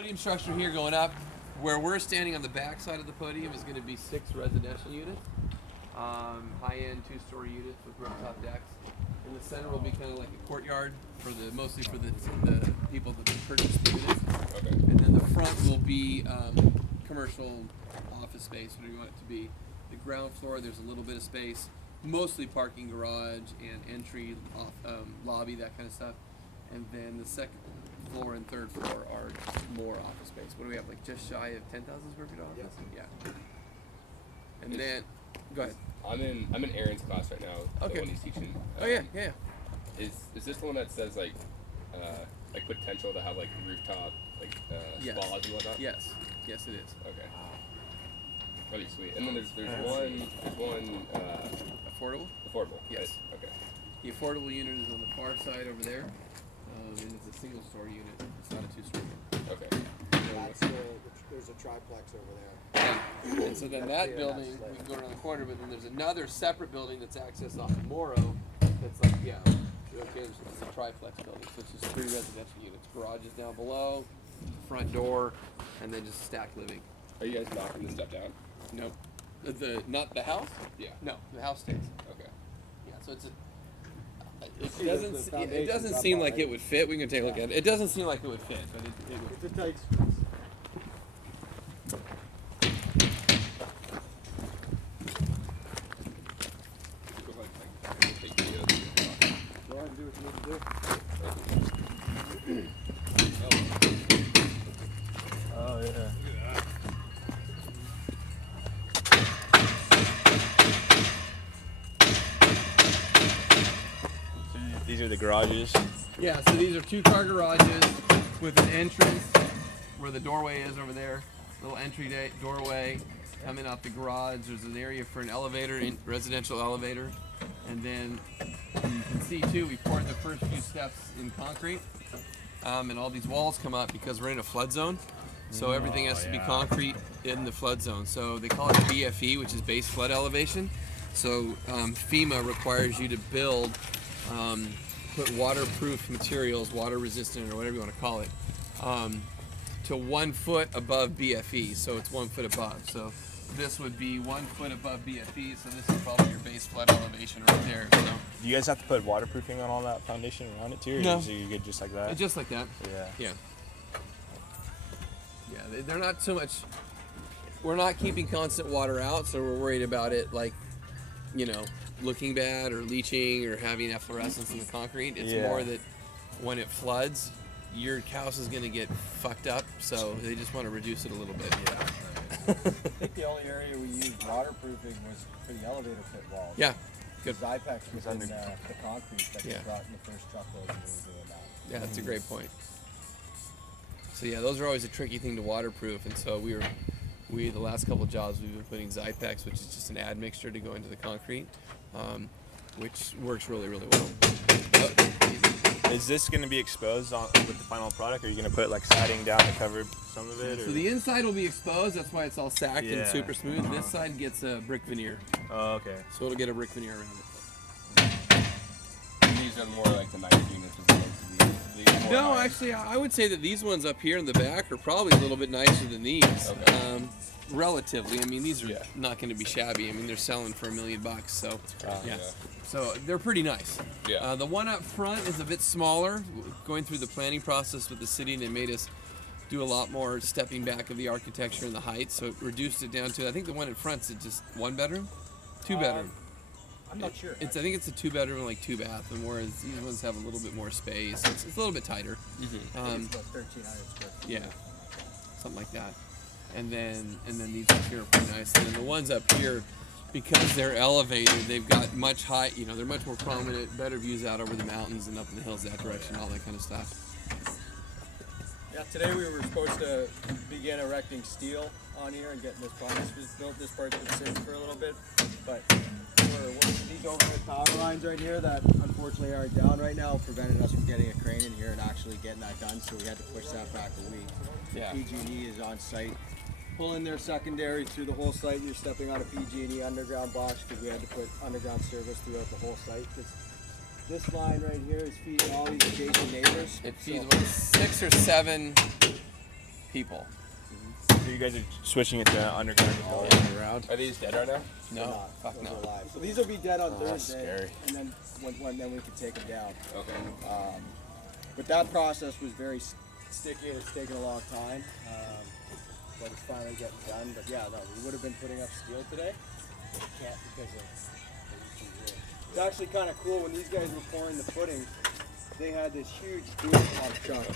Podium structure here going up. Where we're standing on the back side of the podium is going to be 6 residential units, high-end 2-story units with rooftop decks. In the center will be kind of like a courtyard mostly for the people that purchase the units. Okay. And then the front will be commercial office space, whatever you want it to be. The ground floor, there's a little bit of space, mostly parking garage and entry, lobby, that kind of stuff. And then the second floor and third floor are more office space. What do we have, like just shy of 10,000 square feet office? Yeah. And then, go ahead. I'm in Aaron's class right now. Okay. The one he's teaching. Oh yeah, yeah. Is this the one that says like potential to have like rooftop Yes. spas and whatnot? Yes, yes it is. Okay. Really sweet. And then there's one Affordable? affordable. Yes. Right? Okay. The affordable unit is on the far side over there, and it's a single-story unit. It's not a 2-story unit. Okay. There's a triplex over there. And so then that building, we can go around the corner, but then there's another separate building that's accessed off of Morrow. That's like, it's a triplex building, so it's just 3 residential units. Garage is down below, front door, and then just stacked living. Are you guys knocking this stuff down? No, not the house. Yeah. No, the house stays. Okay. Yeah, so it's a. The It doesn't seem like it would fit. We can take a look at it. It doesn't seem like it would fit, but it would. It's a tight space. Go ahead and do what you need to do. Oh yeah. These are the garages. Yeah, so these are 2-car garages with an entrance where the doorway is over there. Little entry doorway coming out the garage. There's an area for an elevator, residential elevator. And then you can see too, we poured the first few steps in concrete. And all these walls come up because we're in a flood zone. So everything has to be concrete in the flood zone. So they call it BFE, which is base flood elevation. So FEMA requires you to build put waterproof materials, water resistant or whatever you want to call it, to 1 foot above BFE. So it's 1 foot above. So this would be 1 foot above BFE. So this is probably your base flood elevation right there. So Do you guys have to put waterproofing on all that foundation around it too? Or No. is it good just like that? just like that. Yeah. Yeah. Yeah, they're not so much. We're not keeping constant water out, so we're worried about it like, looking bad or leaching or having efflorescence in the concrete. It's more that when it floods, your house is going to get fucked up, so they just want to reduce it a little bit. Yeah. I think the only area we used waterproofing was for the elevator pit walls. Yeah, good. Zypex was in the concrete that we brought in the first truckload when we were doing that. Yeah, that's a great point. So yeah, those are always a tricky thing to waterproof, and so the last couple of jobs we've been putting Zypex, which is just an admixture to go into the concrete, which works really, really well. Is this going to be exposed with the final product, or are you going to put like siding down to cover some of it? Or? So the inside will be exposed. That's why it's all sacked and super smooth. This side gets a brick veneer. Oh, okay. So it'll get a brick veneer around it. These are more like the nice units as opposed to these more No, high. actually, I would say that these ones up here in the back are probably a little bit nicer than these. Okay. Relatively. I mean, these are not going to be shabby. I mean, they're selling for $1 million, so yeah. So they're pretty nice. Yeah. The one up front is a bit smaller. Going through the planning process with the city, they made us do a lot more stepping back of the architecture and the height, so it reduced it down to, I think the one in front's just 1 bedroom, 2 bedroom. I'm not sure. I think it's a 2 bedroom and like 2 bath, and whereas these ones have a little bit more space. It's a little bit tighter. It's about 1,300 square feet. Yeah, something like that. And then these up here are pretty nice. And then the ones up here, because they're elevated, they've got much height. They're much more prominent, better views out over the mountains and up in the hills that direction, all that kind of stuff. Yeah, today we were supposed to begin erecting steel on here and getting this furnace built. This part's been sitting for a little bit, but these overhead power lines right here that unfortunately aren't down right now prevented us from getting a crane in here and actually getting that done, so we had to push that back a week. Yeah. PG&E is on site, pulling their secondary through the whole site. You're stepping on a PG&E underground box because we had to put underground service throughout the whole site. This line right here is feeding all these adjacent neighbors. It feeds about 6 or 7 people. So you guys are switching it to underground as well. Around. Are these dead right now? No, fuck Those no. are live. So these will be dead on Thursday, scary. and then then we can take them down. Okay. But that process was very sticky and it's taken a long time. But it's finally getting done. But yeah, no, we would have been putting up steel today. But we can't because of the leaking. It's actually kind of cool when these guys were pouring the footings. They had this huge boom pump truck.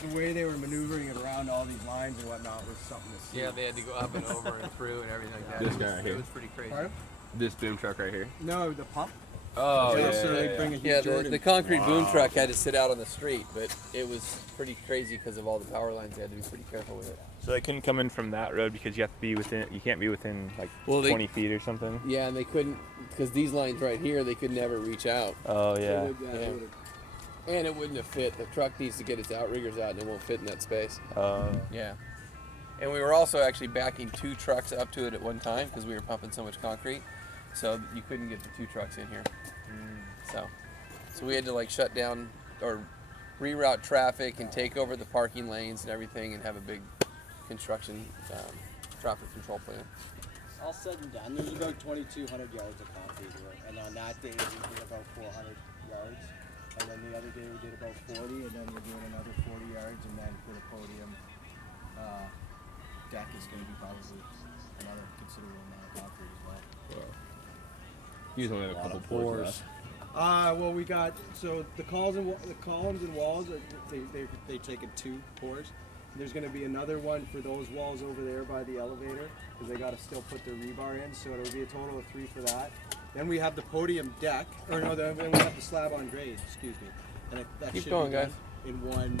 The way they were maneuvering it around all these lines and whatnot was something to see. Yeah, they had to go up and over and through and everything like that. This guy right here. It was pretty crazy. Pardon? This boom truck right here. No, the pump. Oh, Yeah, so they bring a huge Yeah, Jordan. the concrete boom truck had to sit out on the street, but it was pretty crazy because of all the power lines. They had to be pretty careful with it. So they couldn't come in from that road because you have to be within. You can't be within like Well, they- 20 feet or something. Yeah, and they couldn't, because these lines right here, they could never reach out. Oh yeah. Yeah. And it wouldn't have fit. The truck needs to get its outriggers out and it won't fit in that space. Yeah. And we were also actually backing 2 trucks up to it at one time because we were pumping so much concrete. So you couldn't get the 2 trucks in here. So we had to like shut down or reroute traffic and take over the parking lanes and everything and have a big construction traffic control plan. All said and done, there's about 2,200 yards of concrete here. And on that day, we did about 400 yards. And then the other day, we did about 40. And then we're doing another 40 yards. And then for the podium deck is going to be probably another considerable amount of concrete as well. He's only have a couple pours left. Well, we got the columns and walls are they've taken 2 pours. There's going to be another one for those walls over there by the elevator because they got to still put their rebar in. So it'll be a total of 3 for that. Then we have the podium deck, or no, then we have the slab on grade. Excuse me. And that Keep should going, be done guys. in one.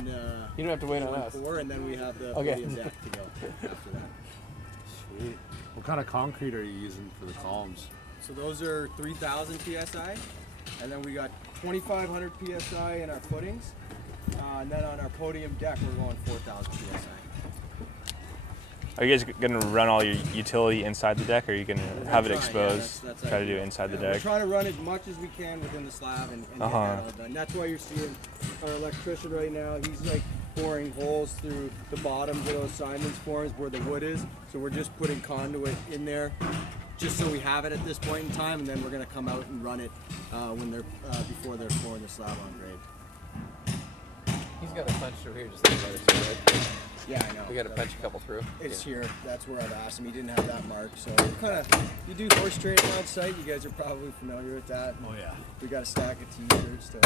You don't have to wait on one us. pour, and then we have the Okay. podium deck to go after that. Sweet. What kind of concrete are you using for the columns? So those are 3,000 psi, and then we got 2,500 psi in our footings, and then on our podium deck we're going 4,000 psi. Are you guys gonna run all your utility inside the deck, or are you gonna have it trying, yeah, exposed? that's Try to do ideal. it inside the We're deck. trying to run as much as we can within the slab and get that all done. That's why you're seeing our electrician right now. He's like boring holes through the bottoms of those Simon's forms where the wood is. So we're just putting conduit in there, just so we have it at this point in time, and then we're gonna come out and run it when they're before they're pouring the slab on grade. He's got a punch through here just like that. It's good. Yeah, I know. We got to punch a couple through. It's here. That's where I've asked him. He didn't have that mark. So you do horse trading on site. You guys are probably familiar with that. Oh yeah. We got a stack of T-shirts to.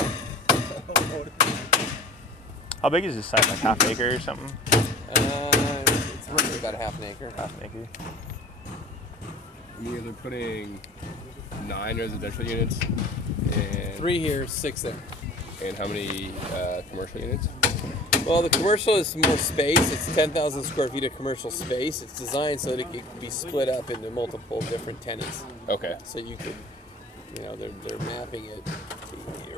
How big is this site? Like half acre or something? It's roughly about a half an acre. Half an acre. You guys are putting 9 residential units and 3 here, 6 there. And how many commercial units? Well, the commercial is more space. It's 10,000 square feet of commercial space. It's designed so that it can be split up into multiple different tenants. Okay. So you could, they're mapping it.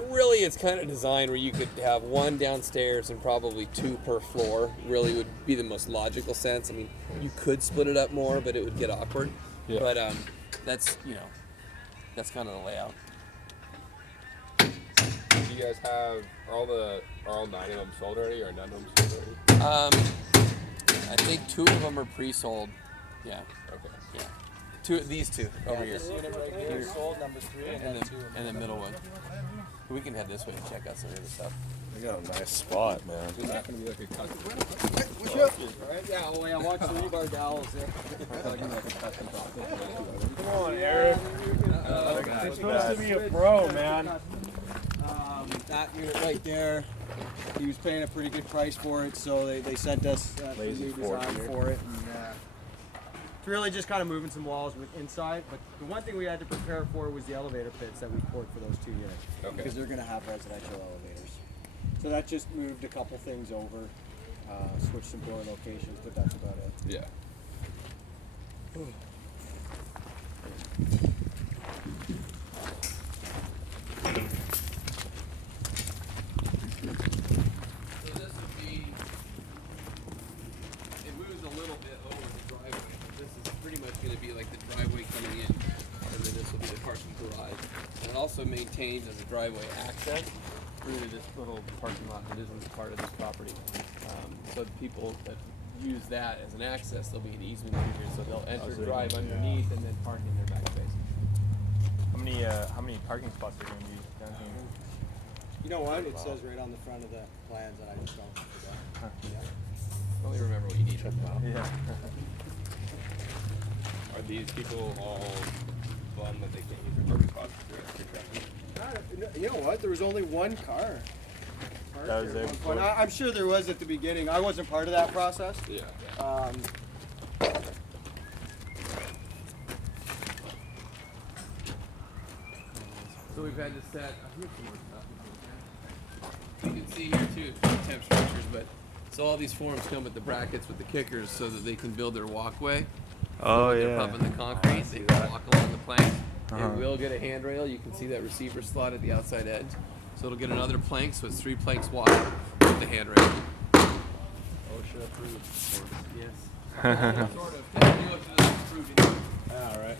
Really, it's kind of designed where you could have 1 downstairs and probably 2 per floor. Really would be the most logical sense. I mean, you could split it up more, but it would get awkward. Yeah. But that's kind of the layout. Do you guys have are all 9 of them sold already, or none of them sold already? I think 2 of them are pre-sold. Yeah. Okay. Yeah. These 2 over here. This unit right here is sold, number 3, and then 2. And the middle one. We can head this way and check out some of the stuff. We got a nice spot, man. Is that going to be like a custom? Right? Yeah, oh yeah, watch the rebar dowels there. Come on, Eric. You're supposed to be a pro, man. That unit right there, he was paying a pretty good price for it, so they sent us the new design for it. And, it's really just kind of moving some walls with inside, but the one thing we had to prepare for was the elevator pits that we poured for those 2 units. Okay. Because they're going to have residential elevators. So that just moved a couple things over, switched some door locations, but that's about it. Yeah. So this would be, it moves a little bit over the driveway. This is pretty much going to be like the driveway coming in, and then this will be the parking garage. And it also maintains as a driveway access through to this little parking lot that isn't part of this property. So the people that use that as an access, there'll be an easement through here, so they'll enter, drive underneath, and then park in their back space. How many parking spots are going to be down here? You know what? It says right on the front of the plans, and I just don't forget. Yeah. Only remember what you need. Yeah. Are these people all bummed that they can't use their parking spots? You know what? There was only one car. That was there before? I'm sure there was at the beginning. I wasn't part of that process. Yeah. So we've had to set. Here's some more stuff. You can see here too temp structures, but so all these forms come with the brackets with the kickers so that they can build their walkway. Oh, When they're yeah. pumping the concrete, they can walk along the planks. It will get a handrail. You can see that receiver slot at the outside edge. So it'll get another plank, so it's 3 planks wide with the handrail. OSHA approved. Yes. Sort of. Yeah, you looked at this approved. All right.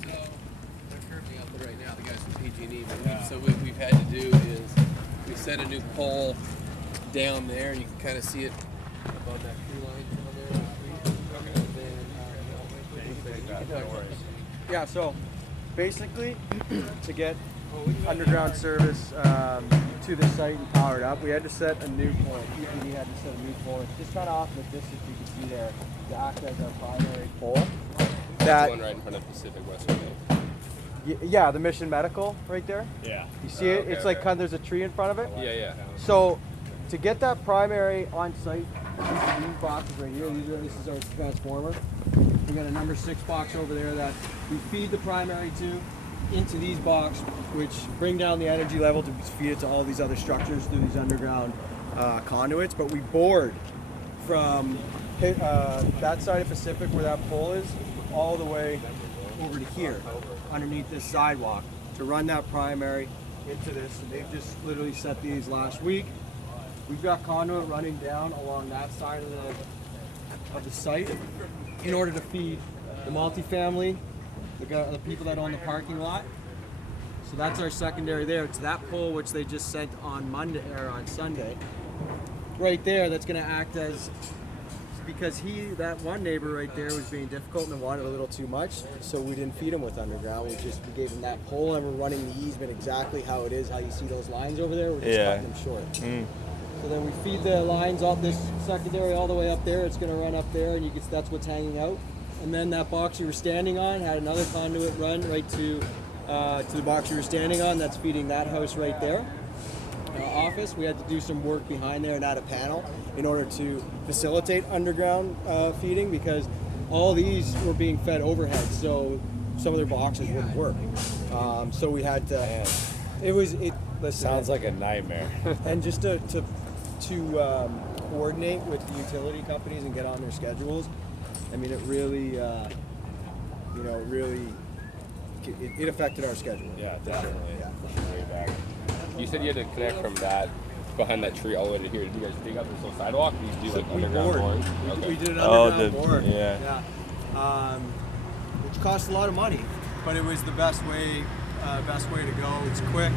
So they're currently out there right now, the guys from PG&E. But so what we've had to do is we set a new pole down there. You can kind of see it above that tree line down there. And then, Yeah, so basically, to get underground service to the site and powered up, we had to set a new pole. PG&E had to set a new pole. It's just kind of off with this, if you can see there, to act as our primary pole. That's the one right in front of Pacific Western Bank. Yeah, the Mission Medical right there. Yeah. You see it? okay, It's like okay. there's a tree in front of it. Yeah. So to get that primary on site, these boxes right here, this is our transformer. We got a number 6 box over there that we feed the primary to into these boxes, which bring down the energy level to feed it to all these other structures through these underground conduits. But we bored from that side of Pacific where that pole is all the way over to here underneath this sidewalk to run that primary into this. And they've just literally set these last week. We've got conduit running down along that side of the site in order to feed the multifamily, the people that own the parking lot. So that's our secondary there. It's that pole which they just sent on Monday or on Sunday. Right there, that's going to act as, because that one neighbor right there was being difficult and wanted a little too much, so we didn't feed him with underground. We gave him that pole, and we're running the easement exactly how it is, how you see those lines over there. We're just cutting them short. So then we feed the lines off this secondary all the way up there. It's going to run up there, and that's what's hanging out. And then that box you were standing on had another conduit run right to the box you were standing on. That's feeding that house right there. Office. We had to do some work behind there and add a panel in order to facilitate underground feeding, because all these were being fed overhead, so some of their boxes wouldn't work. So we had to. Listen, Sounds like a nightmare. and just to coordinate with the utility companies and get on their schedules. I mean, it really, it affected our schedule. Yeah, definitely. Yeah. Way back. You said you had to connect from that behind that tree all the way to here. Did you guys dig up this whole sidewalk? Did you do like underground boring? We did an Oh, underground board. yeah. Which cost a lot of money, but it was the best way to go. It's quick.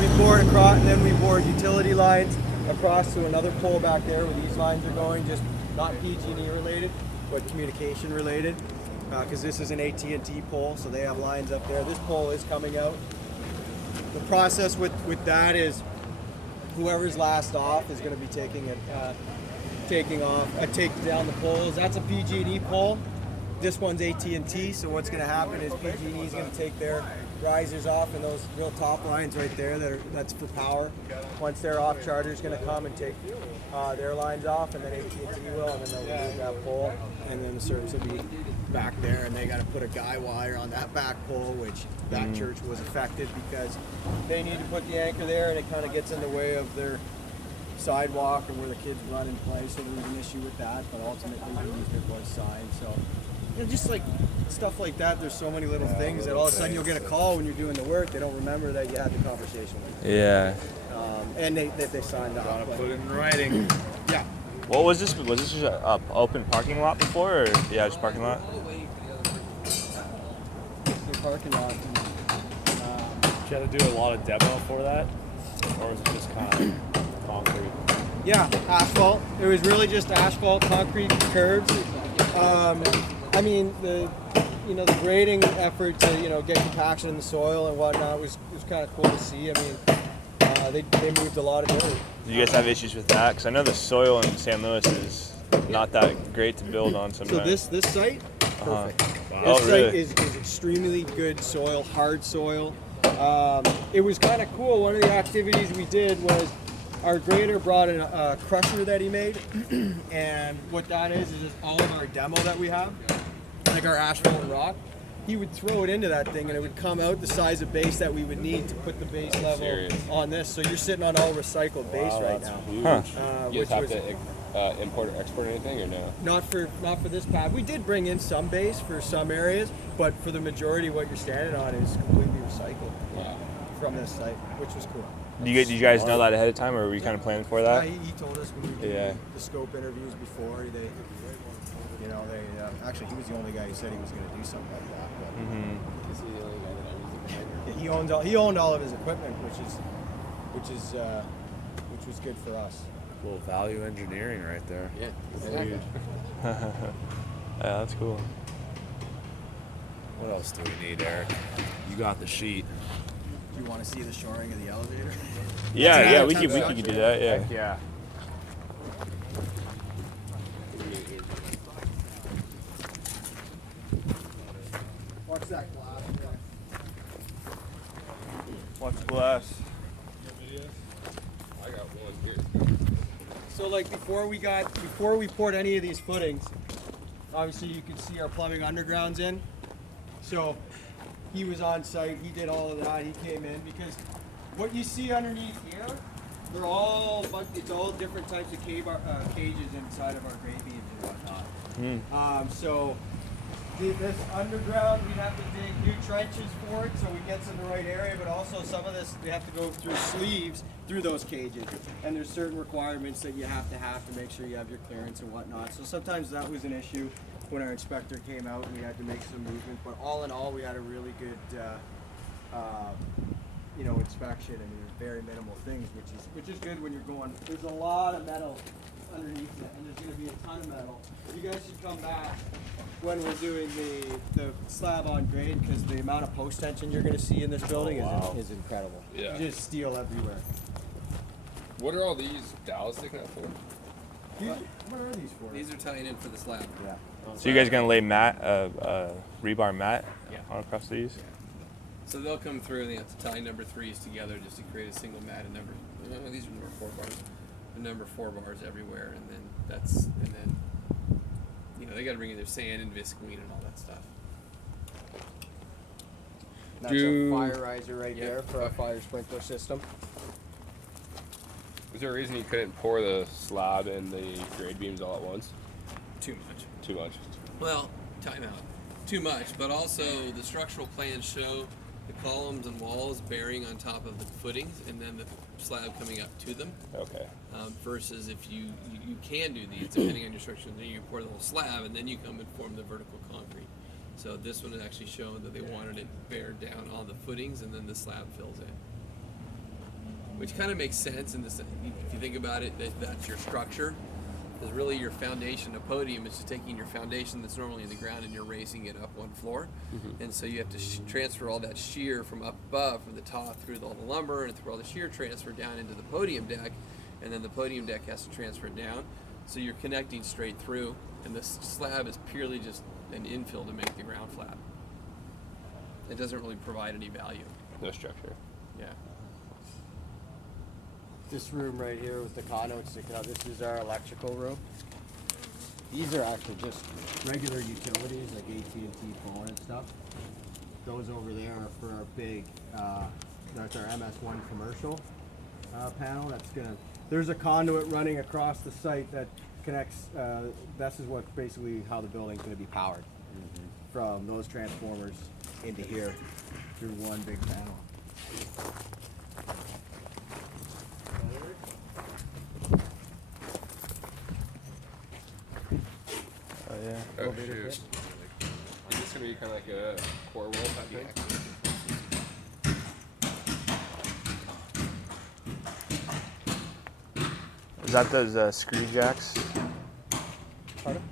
We bored across, and then we bored utility lines across to another pole back there where these lines are going, just not PG&E related, but communication related, because this is an AT&T pole, so they have lines up there. This pole is coming out. The process with that is whoever's last off is going to be taking down the poles. That's a PG&E pole. This one's AT&T, so what's going to happen is PG&E is going to take their risers off, and those real top lines right there that's for power. Once they're off, Charter's going to come and take their lines off, and then AT&T will, and then they'll remove that pole, and then the service will be back there, and they got to put a guy wire on that back pole, which that church was affected because they need to put the anchor there, and it kind of gets in the way of their sidewalk and where the kids run and play, so there was an issue with that, but ultimately the easement was signed. So just like stuff like that, there's so many little things that all of a sudden you'll get a call when you're doing the work. They don't remember that you had the conversation with them. Yeah. And they signed off. Gotta put it in writing. Yeah. What was this? Was this just an open parking lot before, or just parking lot? parking lot. And, Did you have to do a lot of demo for that? Or was it just kind of concrete? yeah, asphalt. It was really just asphalt, concrete curbs. I mean, the grading effort to get compaction in the soil and whatnot was kind of cool to see. I mean, they moved a lot of dirt. Do you guys have issues with that? Because I know the soil in San Luis is not that great to build on sometimes. So this site, perfect. Oh, This really? site is extremely good soil, hard soil. It was kind of cool. One of the activities we did was our grader brought in a crusher that he made, and what that is just all of our demo that we have, like our asphalt and rock. He would throw it into that thing, and it would come out the size of base that we would need to put the base level Serious. on this. So you're sitting on all recycled base right now. Huge. You Which guys have was to import or export anything or no? not for this pad. We did bring in some base for some areas, but for the majority, what you're standing on is completely recycled Wow. from this site, which was cool. Do you guys know that ahead of time, or were you kind of planning for that? He told us when we did Yeah. the scope interviews before. Actually, he was the only guy who said he was going to do something like that. But Is he the only guy that owns it? he owned all of his equipment, which was good for us. A little value engineering right there. Yeah. Exactly. Yeah, that's cool. What else do we need, Eric? You got the sheet. Do you want to see the shoring of the elevator? Yeah, we could do that. Yeah. Yeah. Watch that glass. Watch the glass. I got one here. So like before we poured any of these footings, obviously you could see our plumbing undergrounds in. So he was on site, he did all of that, he came in because what you see underneath here, it's all different types of cages inside of our grade beams and whatnot. So this underground, we'd have to dig new trenches for it so we get to the right area, but also some of this, we have to go through sleeves through those cages. And there's certain requirements that you have to make sure you have your clearance and whatnot. So sometimes that was an issue when our inspector came out and we had to make some movement. But all in all, we had a really good, inspection. I mean, there's very minimal things, which is good when you're going. There's a lot of metal underneath it, and there's going to be a ton of metal. You guys should come back when we're doing the slab on grade, because the amount of post tension you're going to see in this building is incredible. Yeah. Just steel everywhere. What are all these dowels sticking out for? What are these for? These are tying in for the slab. Yeah. So you guys gonna lay rebar mat Yeah. on across these? So they'll come through and they have to tie number 3s together just to create a single mat and these are number 4 bars. The number 4 bars everywhere, and then they got to bring in their sand and visqueen and all that stuff. That's a fire riser right there for our fire sprinkler system. Was there a reason you couldn't pour the slab and the grade beams all at once? Too much. Too much. Well, time out. Too much, but also the structural plans show the columns and walls bearing on top of the footings and then the slab coming up to them. Okay. Versus if you can do these, depending on your structure, then you pour the whole slab and then you come and form the vertical concrete. So this one is actually showing that they wanted it bear down on the footings and then the slab fills in. Which kind of makes sense in this, if you think about it, that's your structure. Is really your foundation. A podium is just taking your foundation that's normally in the ground and you're raising it up one floor. And so you have to transfer all that shear from up above, from the top through all the lumber and through all the shear transfer down into the podium deck, and then the podium deck has to transfer down. So you're connecting straight through, and this slab is purely just an infill to make the ground flat. It doesn't really provide any value. No structure. Yeah. This room right here with the conduit sticking out, this is our electrical room. These are actually just regular utilities like AT&T phone and stuff. Those over there are for our big, that's our MS1 commercial panel. There's a conduit running across the site that connects, this is what basically how the building's gonna be powered. From those transformers into here through one big panel. Oh yeah. Oh shoot. Is this gonna be kind of like a core wall type thing? Is that those screw jacks? Pardon?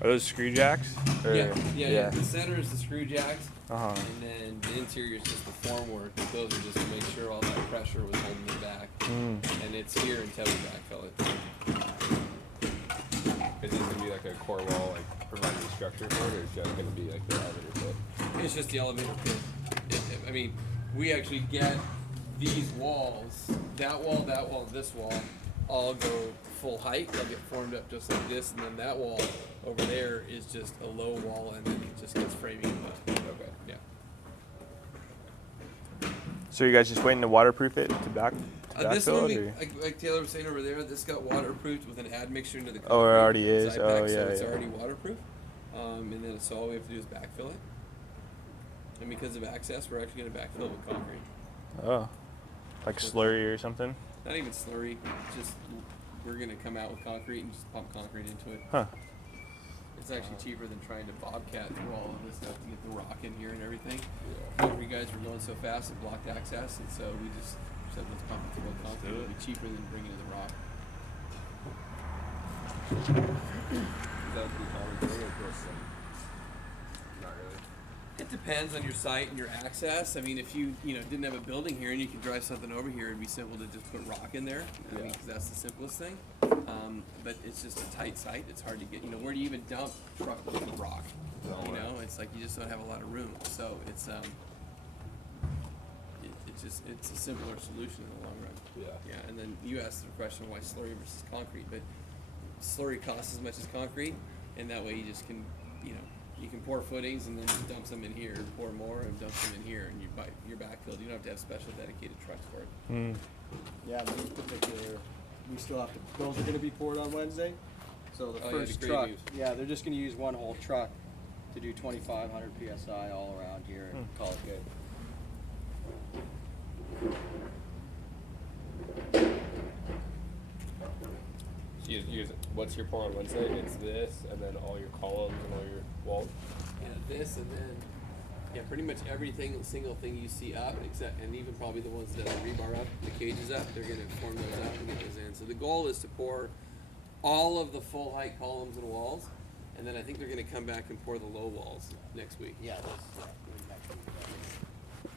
Are those screw jacks? Or- Yeah. The center is the screw jacks, Uh-huh. and then the interior is just the formwork. But those are just to make sure all that pressure was holding it back. And it's here until we backfill it. Is this gonna be like a core wall, like providing the structure for it, or is it just gonna be like the elevator pit? It's just the elevator pit. I mean, we actually get these walls, that wall, and this wall, all go full height. They'll get formed up just like this, and then that wall over there is just a low wall, and then it just gets framing up. Okay. Yeah. So you guys just waiting to waterproof it to This backfill one, it? Or? like Taylor was saying over there, this got waterproofed with an admixture into the concrete. Oh, it already is? side Oh, pack, so yeah, it's yeah. already waterproof. And then so all we have to do is backfill it. And because of access, we're actually going to backfill it with concrete. Oh. Like slurry or something? Not even slurry, just we're going to come out with concrete and just pump concrete into it. Huh. It's actually cheaper than trying to bobcat through all of this stuff to get the rock in here and everything. But you guys were going so fast it blocked access, and so we just said let's pump it through with concrete. It'll be cheaper than bringing in the rock. Is that the common thing, or just not really? It depends on your site and your access. I mean, if you didn't have a building here and you could drive something over here, it'd be simple to just put rock in there. I mean, 'cause that's the simplest thing. But it's just a tight site. It's hard to get. Where do you even dump truckloads of rock? It's like you just don't have a lot of room. So it's it's a simpler solution in the long run. Yeah. Yeah. And then you asked the question why slurry versus concrete, but slurry costs as much as concrete, and that way you just can you can pour footings and then just dump some in here, pour more and dump some in here, and you're backfilled. You don't have to have special dedicated trucks for it. Yeah, in particular, we still have to. Those are going to be poured on Wednesday. So the Oh, yeah, first the truck, grade they're just going to use one whole truck to do 2,500 psi all around here and call it good. So what's your pour on Wednesday? It's this, and then all your columns and all your walls. Yeah, this and then pretty much everything, single thing you see up, and even probably the ones that are rebar up, the cages up, they're going to form those out and get those in. So the goal is to pour all of the full height columns and walls, and then I think they're going to come back and pour the low walls next week. Yeah,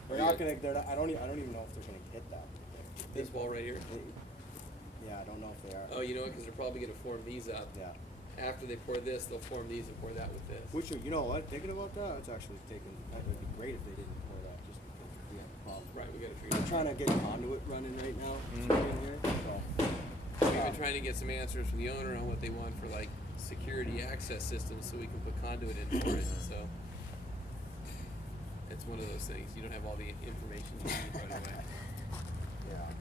they're not going to. I don't even know if they're going to hit that. This wall right here. Yeah, I don't know if they are. Oh, you know what? Because they're probably going to form these up. Yeah. After they pour this, they'll form these and pour that with this. Which, you know what? Thinking about that, it's actually that would be great if they didn't pour that, just because we have a problem. Right, we got to figure I'm it out. trying to get conduit running right now. In here, so. We've been trying to get some answers from the owner on what they want for like security access systems, so we can put conduit in for it. So it's one of those things. You don't have all the information you need right away. Yeah.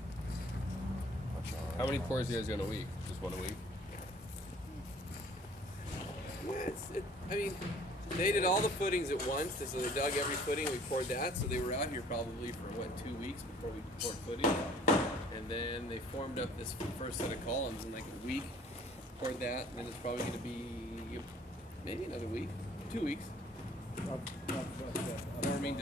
How many pours do you guys do in a week? Just one a week? I mean, they did all the footings at once. So they dug every footing. We poured that. So they were out here probably for 2 weeks before we poured footings. And then they formed up this first set of columns in like a week. Poured that, and then it's probably going to be maybe another week, 2 weeks. You know what I mean?